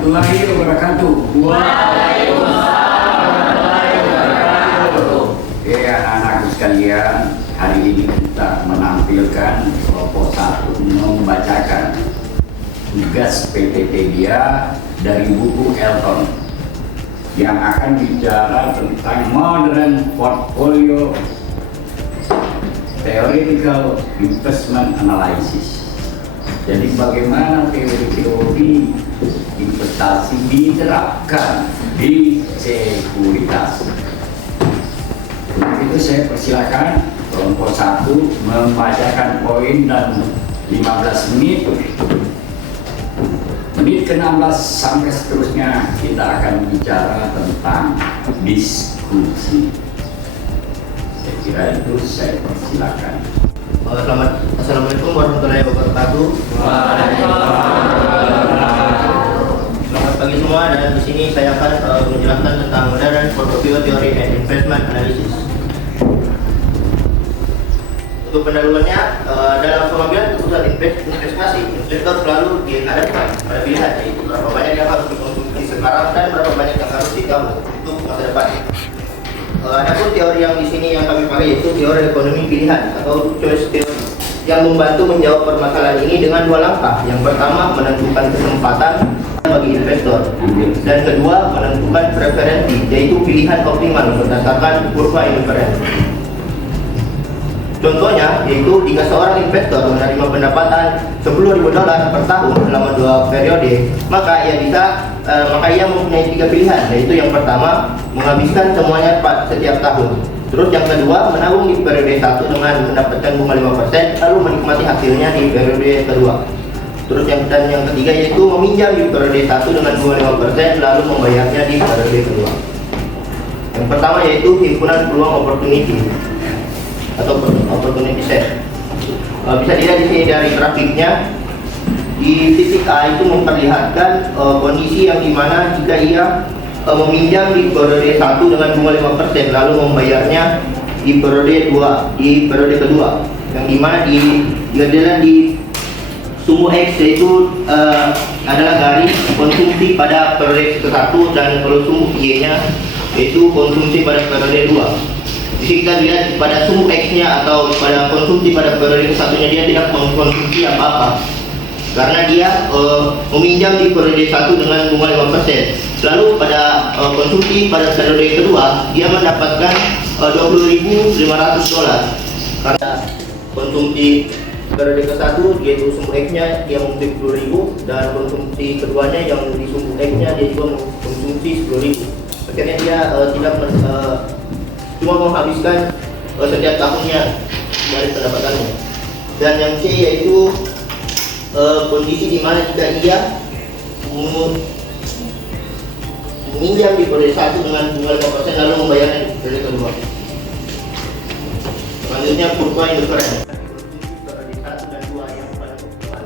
warahmatullahi wabarakatuh. Waalaikumsalam warahmatullahi wabarakatuh. Oke anak-anakku sekalian, hari ini kita menampilkan kelompok 1 membacakan tugas PPT-nya dari buku Elton yang akan bicara tentang modern portfolio theoretical investment analysis. Jadi bagaimana teori-teori investasi diterapkan di sekuritas. Untuk itu saya persilakan kelompok 1 membacakan poin dan 15 menit. Menit ke-16 sampai seterusnya kita akan bicara tentang diskusi. Saya kira itu saya persilakan. Assalamualaikum warahmatullahi wabarakatuh. Selamat pagi semua, dan di sini saya akan menjelaskan tentang modern portfolio theory and investment analysis. Untuk pendahuluannya, dalam pengambilan keputusan investasi, investor selalu dihadapkan pada pilihan, yaitu berapa banyak yang harus dikonsumsi sekarang dan berapa banyak yang harus ditabung untuk masa depan. Adapun teori yang di sini yang kami pakai yaitu teori ekonomi pilihan atau choice theory, yang membantu menjawab permasalahan ini dengan 2 langkah. Yang pertama, menentukan kesempatan bagi investor, dan kedua, menentukan preferensi, yaitu pilihan optimal berdasarkan kurva indifferent. Contohnya, yaitu jika seorang investor menerima pendapatan $10.000 per tahun selama 2 periode, maka ia mempunyai 3 pilihan, yaitu yang pertama, menghabiskan semuanya setiap tahun. Terus yang kedua, menabung di periode 1 dengan mendapatkan bunga 5%, lalu menikmati hasilnya di periode kedua. Terus yang ketiga, yaitu meminjam di periode 1 dengan bunga 5%, lalu membayarnya di periode kedua. Yang pertama yaitu himpunan peluang opportunity atau opportunity set. Bisa dilihat di sini dari grafiknya. Di titik A itu memperlihatkan kondisi yang dimana jika ia meminjam di periode 1 dengan bunga 5%, lalu membayarnya di periode kedua, yang dimana di sumbu X yaitu adalah garis konsumsi pada periode ke-1, dan kalau sumbu Y-nya yaitu konsumsi pada periode 2. Di sini kita lihat pada sumbu X-nya atau pada konsumsi pada periode ke-1-nya dia tidak mengkonsumsi apa-apa, karena dia meminjam di periode 1 dengan bunga 5%. Lalu pada konsumsi pada periode kedua dia mendapatkan $20.500, karena konsumsi periode ke-1 yaitu sumbu X-nya dia mengkonsumsi 10.000, dan konsumsi keduanya yang di sumbu X-nya dia juga mengkonsumsi 10.000. Akhirnya dia cuma menghabiskan setiap tahunnya dari pendapatannya. Dan yang C yaitu kondisi di mana jika ia meminjam di periode 1 dengan bunga 5% lalu membayarnya di periode kedua. Selanjutnya kurva indifferent. Periode 1 dan 2 yang paling optimal.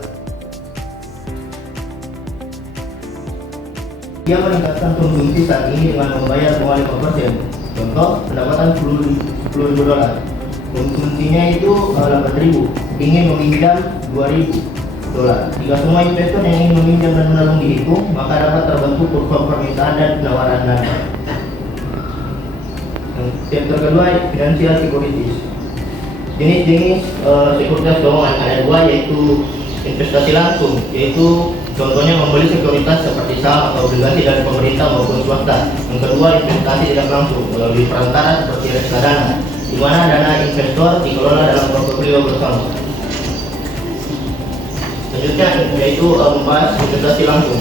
Dia meningkatkan konsumsi saat ini dengan membayar bunga 5%. Contoh, pendapatan $10.000, konsumsinya itu 8.000, ingin meminjam $2.000. Jika semua investor yang ingin meminjam dan menabung dihitung, maka dapat terbentuk kurva permintaan dan penawaran dana. Yang kedua, financial securities. Jenis-jenis sekuritas keuangan ada 2, yaitu investasi langsung, yaitu contohnya membeli sekuritas seperti saham atau obligasi dari pemerintah maupun swasta. Yang kedua, investasi tidak langsung melalui perantara seperti reksadana, di mana dana investor dikelola dalam portofolio bersama. Selanjutnya yaitu membahas investasi langsung.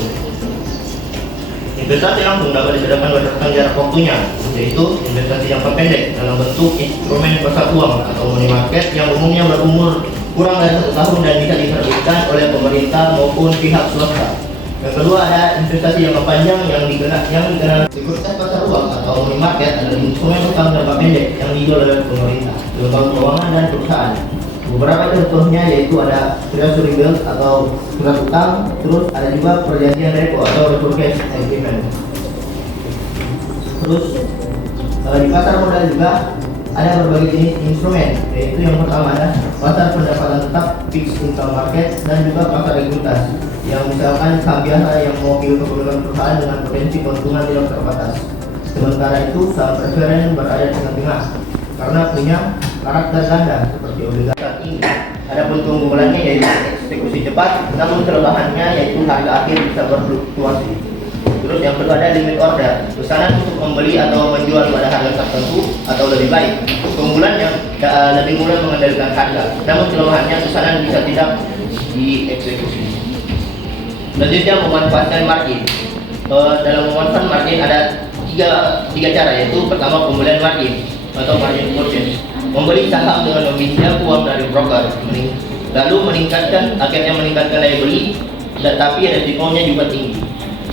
Investasi langsung dapat dibedakan berdasarkan jarak waktunya, yaitu investasi jangka pendek dalam bentuk instrumen pasar uang atau money market yang umumnya berumur kurang dari 1 tahun dan bisa diterbitkan oleh pemerintah maupun pihak swasta. Yang kedua ada investasi jangka panjang yang dikenal sekuritas pasar uang atau money market adalah instrumen utang jangka pendek yang dijual oleh pemerintah, lembaga keuangan dan perusahaan. Beberapa contohnya yaitu ada treasury bills atau surat utang, terus ada juga perjanjian repo atau repurchase agreement. Terus di pasar modal juga ada berbagai jenis instrumen, yaitu yang pertama ada pasar pendapatan tetap fixed income market dan juga pasar ekuitas yang misalkan saham biasa yang mewakili keperluan perusahaan dengan potensi keuntungan tidak terbatas. Sementara itu saham preferen berada di tengah-tengah karena punya karakter ganda seperti obligasi ini. Adapun keunggulannya yaitu eksekusi cepat, namun kelemahannya yaitu harga akhir bisa berfluktuasi. Terus yang kedua ada limit order, pesanan untuk membeli atau menjual pada harga tertentu atau lebih baik. Keunggulannya lebih mudah mengendalikan harga, namun kelemahannya pesanan bisa tidak dieksekusi. Selanjutnya memanfaatkan margin. Dalam memanfaatkan margin ada tiga cara, yaitu pertama pembelian margin atau margin purchase, membeli saham dengan meminjam uang dari broker, lalu akhirnya meningkatkan daya beli, tapi resikonya juga tinggi.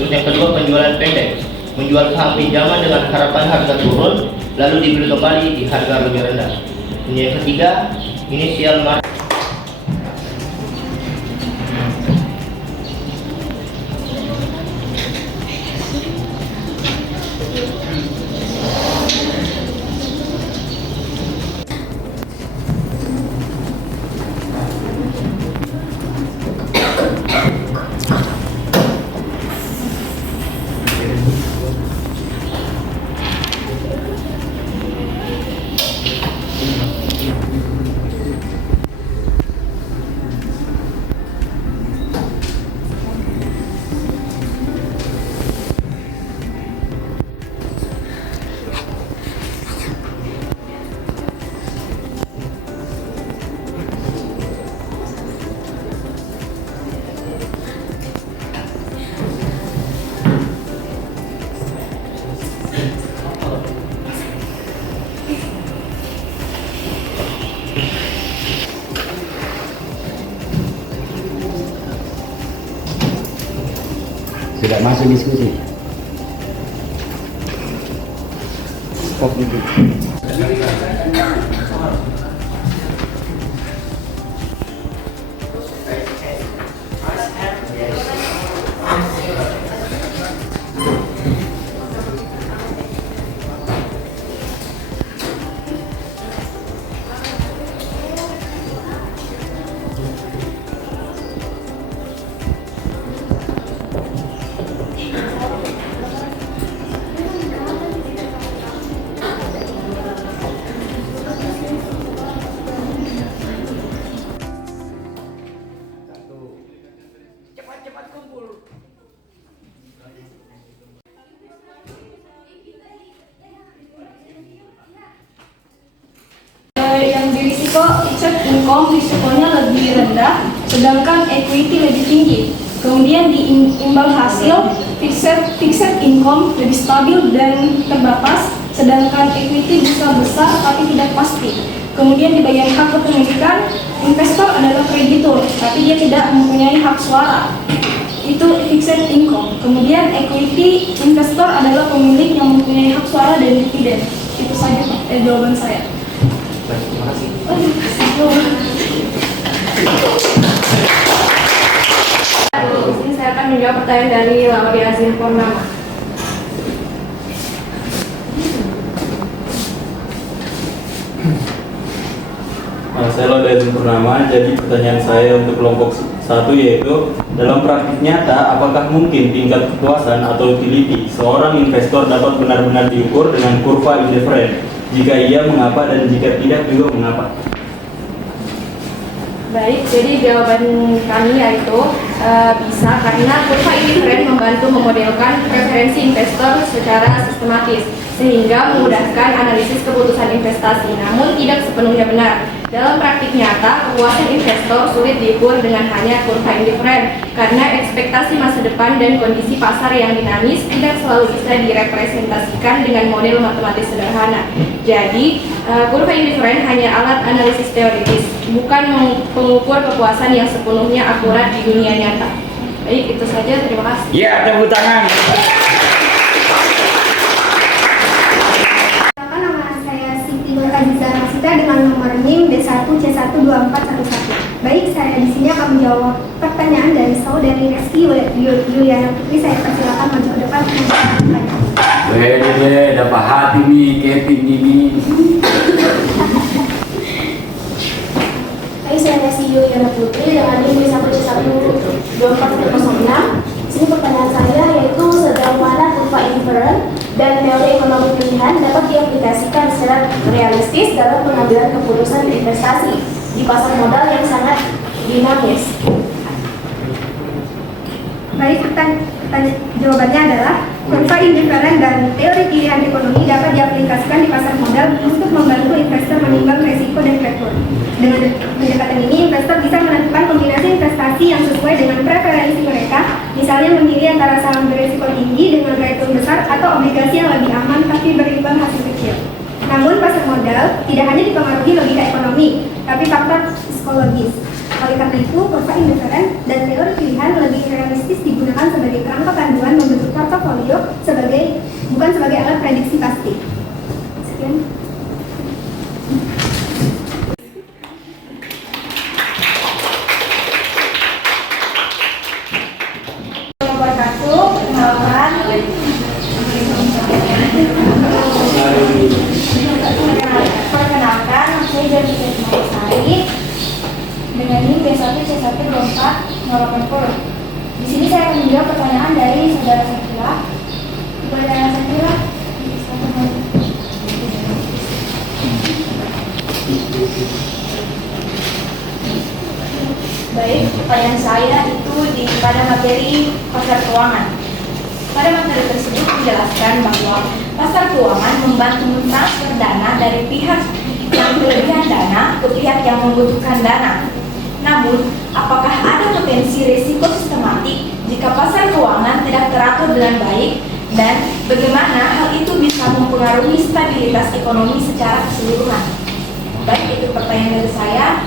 Terus yang kedua penjualan pendek, menjual saham pinjaman dengan harapan harga turun, lalu dibeli kembali di harga lebih rendah. Ini yang ketiga, initial margin. Sudah masuk diskusi. Stop dulu. Yang berisiko fixed income risikonya lebih rendah, sedangkan equity lebih tinggi. Kemudian di imbal hasil fixed income lebih stabil dan terbatas, sedangkan equity bisa besar tapi tidak pasti. Kemudian di bagian hak kepemilikan, investor adalah kreditur tapi dia tidak mempunyai hak suara. Itu fixed income. Kemudian equity, investor adalah pemilik yang mempunyai hak suara dan dividen. Itu saja Pak, jawaban saya. Baik, terima kasih. Di sini saya akan menjawab pertanyaan dari Lauri Azhar Purnama. Saya Lauri Purnama. Jadi pertanyaan saya untuk kelompok 1 yaitu dalam praktik nyata apakah mungkin tingkat kepuasan atau utility seorang investor dapat benar-benar diukur dengan kurva indifferent? Jika iya, mengapa, dan jika tidak juga mengapa? Baik, jadi jawaban kami yaitu bisa karena kurva indifferent membantu memodelkan preferensi investor secara sistematis sehingga memudahkan analisis keputusan investasi, namun tidak sepenuhnya benar. Dalam praktik nyata, kepuasan investor sulit diukur dengan hanya kurva indifferent karena ekspektasi masa depan dan kondisi pasar yang dinamis tidak selalu bisa direpresentasikan dengan model matematis sederhana. Jadi, kurva indifferent hanya alat analisis teoritis, bukan mengukur kepuasan yang sepenuhnya akurat di dunia nyata. Baik, itu saja. Terima kasih. Ya, tepuk tangan. Aziza Rasita dengan nomor NIM D1C12411. Baik, saya di sini akan menjawab pertanyaan dari saudari Reski Yuliana Putri. Saya persilakan maju ke depan untuk pertanyaan. Dapat hati nih, Kevin ini. saya Reski Yuliana Putri dengan NIM B1C12406. Sini pertanyaan saya yaitu sejauh mana kurva inferen dan teori ekonomi pilihan dapat diaplikasikan secara realistis dalam pengambilan keputusan investasi di pasar modal yang sangat dinamis. Baik, jawabannya adalah kurva indiferen dan teori pilihan ekonomi dapat diaplikasikan di pasar modal untuk membantu investor menimbang resiko dan return. Dengan pendekatan ini, investor bisa menentukan kombinasi investasi yang sesuai dengan preferensi mereka, misalnya memilih antara saham berisiko tinggi dengan return besar atau obligasi yang lebih aman tapi berimbang hasil kecil. Namun, pasar modal tidak hanya dipengaruhi logika ekonomi, tapi faktor psikologis. Oleh karena itu, kurva indiferen dan teori pilihan lebih realistis digunakan sebagai kerangka panduan membentuk portofolio bukan sebagai alat prediksi pasti. Sekian. Perkenalkan, saya Jadi Sari dengan NIM B1C12408. Di sini saya akan menjawab pertanyaan dari saudara Sakila. Saudara Sakila, baik, pertanyaan saya itu pada materi pasar keuangan. Pada materi tersebut dijelaskan bahwa pasar keuangan membantu mentransfer dana dari pihak yang kelebihan dana ke pihak yang membutuhkan dana. Namun, apakah ada potensi risiko sistematik jika pasar keuangan tidak teratur dengan baik dan bagaimana hal itu bisa mempengaruhi stabilitas ekonomi secara keseluruhan? Baik, itu pertanyaan dari saya.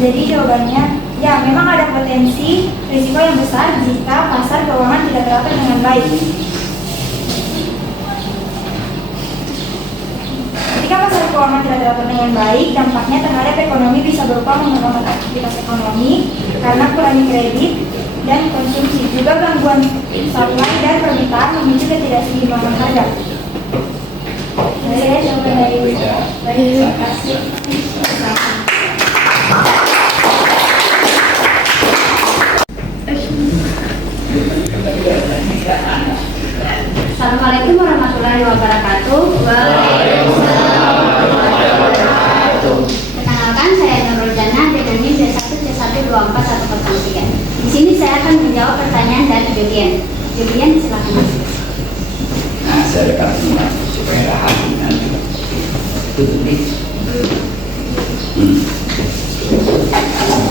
Jadi jawabannya, ya memang ada potensi risiko yang besar jika pasar keuangan tidak teratur dengan baik. Jika pasar keuangan tidak teratur dengan baik, dampaknya terhadap ekonomi bisa berupa menghambat aktivitas ekonomi karena kurangnya kredit dan konsumsi. Juga gangguan supply dan permintaan memicu ketidakseimbangan harga. Saya coba dari terima kasih. Assalamualaikum warahmatullahi wabarakatuh. Perkenalkan, saya Nurul Jana dengan NIM B1C1241103. Di sini saya akan menjawab pertanyaan dari Julian. Julian, silakan. Nah, saya dekat semua supaya hati nanti.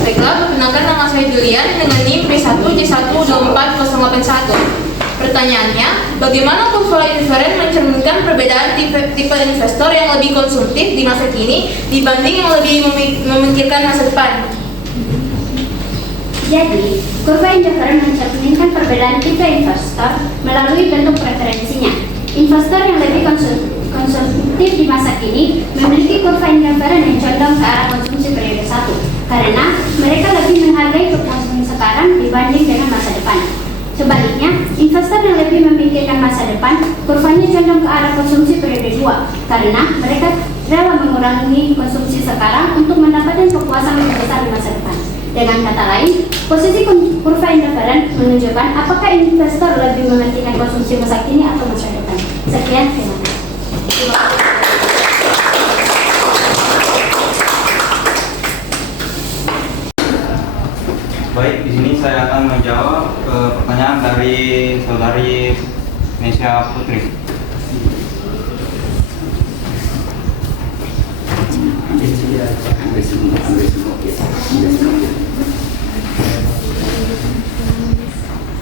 Baiklah, perkenalkan nama saya Julian dengan NIM B1C12401. Pertanyaannya, bagaimana kurva inferen mencerminkan perbedaan tipe investor yang lebih konsumtif di masa kini dibanding yang lebih memikirkan masa depan? Jadi, kurva inferen mencerminkan perbedaan tipe investor melalui bentuk preferensinya. Investor yang lebih konsumtif di masa kini memiliki kurva inferen yang condong ke arah konsumsi periode 1 karena mereka lebih menghargai kepuasan sekarang dibanding dengan masa depan. Sebaliknya, investor yang lebih memikirkan masa depan, kurvanya condong ke arah konsumsi periode 2 karena mereka rela mengurangi konsumsi sekarang untuk mendapatkan kepuasan lebih besar di masa depan. Dengan kata lain, posisi kurva inferen menunjukkan apakah investor lebih mementingkan konsumsi masa kini atau masa depan. Sekian, terima kasih. Baik, di sini saya akan menjawab pertanyaan dari saudari Nesya Putri.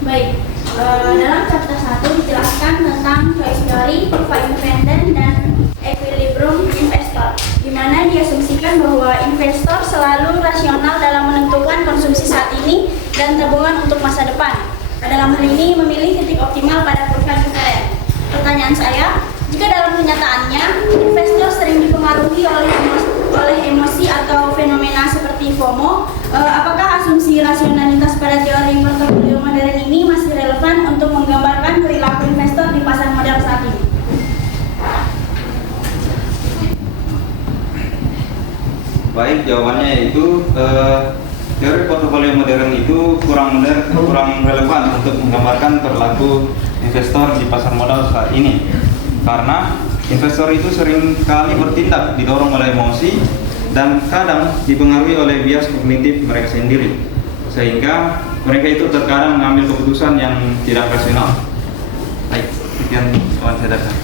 Baik, dalam chapter 1 dijelaskan tentang choice theory, kurva independen, dan equilibrium investor, di mana diasumsikan bahwa investor selalu rasional dalam menentukan konsumsi saat ini dan tabungan untuk masa depan. Dalam hal ini memilih titik optimal pada kurva inferen. Pertanyaan saya, jika dalam kenyataannya investor sering dipengaruhi oleh emosi atau fenomena seperti FOMO, apakah asumsi rasionalitas pada teori portofolio modern ini masih relevan untuk menggambarkan perilaku investor di pasar modal saat ini? Baik, jawabannya yaitu teori portofolio modern itu kurang relevan untuk menggambarkan perilaku investor di pasar modal saat ini. Karena investor itu sering kali bertindak didorong oleh emosi dan kadang dipengaruhi oleh bias kognitif mereka sendiri, sehingga mereka itu terkadang mengambil keputusan yang tidak rasional. Baik, sekian kawan saya datang.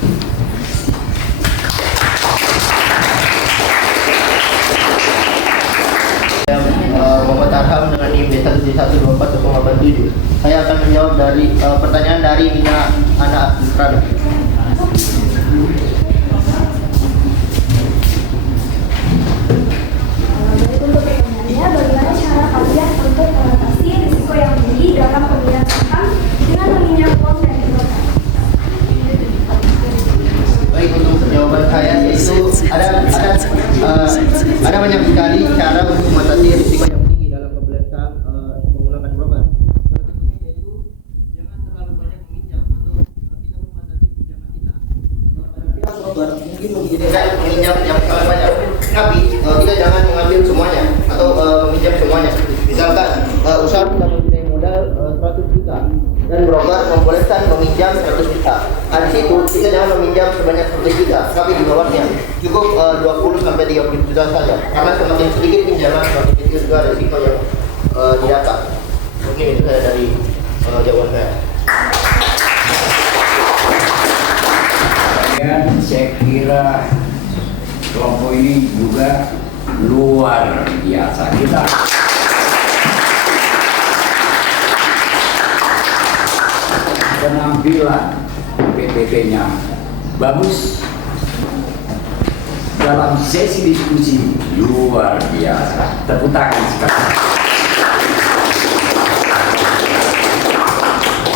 Muhammad Arham dengan NIM B1C1240887. Saya akan menjawab dari pertanyaan dari Nina Ana Prada. Untuk pertanyaannya, bagaimana cara kalian untuk mengatasi risiko yang tinggi dalam pemilihan saham dengan meminjam uang dari broker? Baik, untuk jawaban saya yaitu ada banyak sekali cara untuk mengatasi risiko yang tinggi dalam pembelian saham menggunakan broker. Salah satunya yaitu jangan terlalu banyak meminjam atau kita membatasi pinjaman kita. Pada pihak broker mungkin mengizinkan meminjam yang sangat banyak, tapi kita jangan mengambil semuanya atau meminjam semuanya. Misalkan usaha kita mempunyai modal 100 juta dan broker membolehkan meminjam 100 juta. Di situ kita jangan meminjam sebanyak 100 juta, tapi di bawahnya cukup 20 sampai 30 juta saja. Karena semakin sedikit pinjaman, semakin kecil juga risiko yang didapat. Mungkin itu saya dari jawaban saya. Dan saya kira kelompok ini juga luar biasa. Kita penampilan PPT-nya bagus, dalam sesi diskusi luar biasa. Tepuk tangan sekali.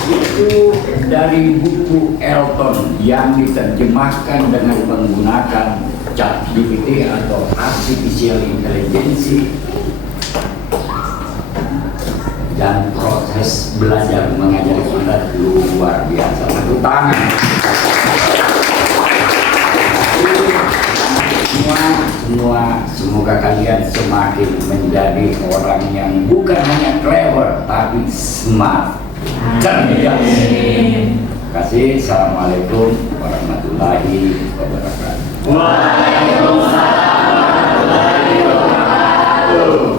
Itu dari buku Elton yang diterjemahkan dengan menggunakan ChatGPT atau Artificial Intelligence, dan proses belajar mengajar kita luar biasa. Tepuk tangan. Semoga kalian semakin menjadi orang yang bukan hanya clever tapi smart, cerdas. Terima kasih. Assalamualaikum warahmatullahi wabarakatuh. Waalaikumsalam warahmatullahi wabarakatuh.